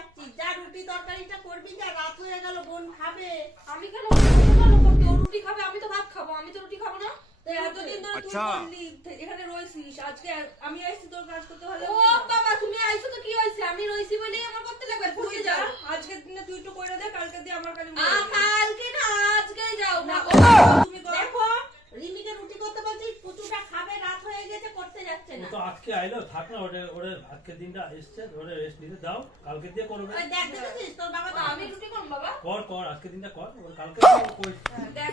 যাচ্ছিস, যা রুটি তরকারিটা করবি, যা রাত হয়ে গেল, বোন খাবে। আমি কেন ভালো করতে? ও রুটি খাবে, আমি তো ভাত খাবো। আমি তো রুটি খাবো না। এতদিন ধরে তুই বললি এখানে রয়েছিস, আজকে আমি আসছি তোর কাজ করতে হলে। ও বাবা, তুমি আইছো তো কি হইছে? আমি রইছি বলেই আমার করতে লাগবে। তুই যা, আজকের দিনে তুই একটু কইরা দে, কালকে দিয়ে আমার কাছে কালকে না, আজকেই যাও না। তুমি করো। দেখো রিমিকে রুটি করতে বলছি, পুচুটা খাবে, রাত হয়ে গেছে, করতে যাচ্ছে ও না। তো আজকে আইলো, থাক না, ওরে আজকের দিনটা এসছে, ওরে রেস্ট নিতে দাও, কালকে দিয়ে করবে। ওই দেখ, দেখেছিস তোর বাবা তো আমি রুটি করব বাবা। কর আজকের দিনটা কর, ওর কালকে কই। দেখ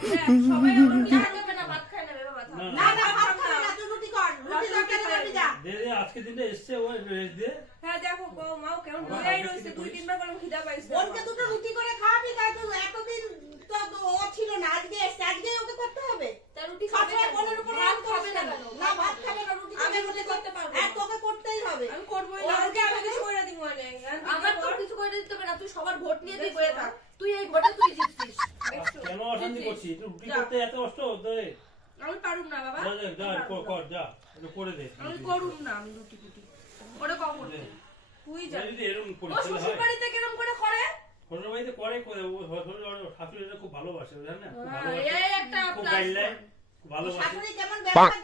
সবাই রুটি খাবে না, ভাত খায় না বাবা। না না না, ভাত খাবে না, তুই রুটি কর, রুটি তরকারি করবি, যা। দে আজকের দিনটা এসছে, ও রেস্ট দিয়ে। হ্যাঁ দেখো মাও কেমন বলেই রয়েছে, 2-3 বার করে খিদা পাইছে। বোনকে দুটো রুটি করে খাওয়াবি, তাই তো এতদিন তো ও ছিল না, আজকে এসছে, আজকে ওকে করতে হবে। তা রুটি খাবে সবসময় না, বোনের উপর ভাত রাগ খাবে করিস না কেন? কেন? না, ভাত খাবে না, রুটি আমি রুটি করতে পারবো না। হ্যাঁ, তোকে করতেই হবে। আমি করবই না, আজকে আমি কিছু কইরা দিব না। আমার তো কিছু করে দিতে হবে না। তুই সবার ভোট নিয়ে তুই বয়ে থাক। তুই এই ভোটে তুই জিতছিস। কেন অশান্তি করছিস? রুটি করতে এত কষ্ট হতো? আমি পারুম না বাবা। যা কর, যা একটু করে দে। আমি করুম না, আমি রুটি ওটা কম করতে। তুই যা। যদি এরকম ও পরিস্থিতি শ্বশুর হয়, বাড়িতে কিরম করে করে? শ্বশুর বাড়িতে করে ও শাশুড়িটা খুব ভালোবাসে, জানেন না? খুব হ্যাঁ, ভালোবাসে, এই একটা খুব plus গাইডলাইন, point। ভালোবাসে। শাশুড়ি কেমন ব্যবহার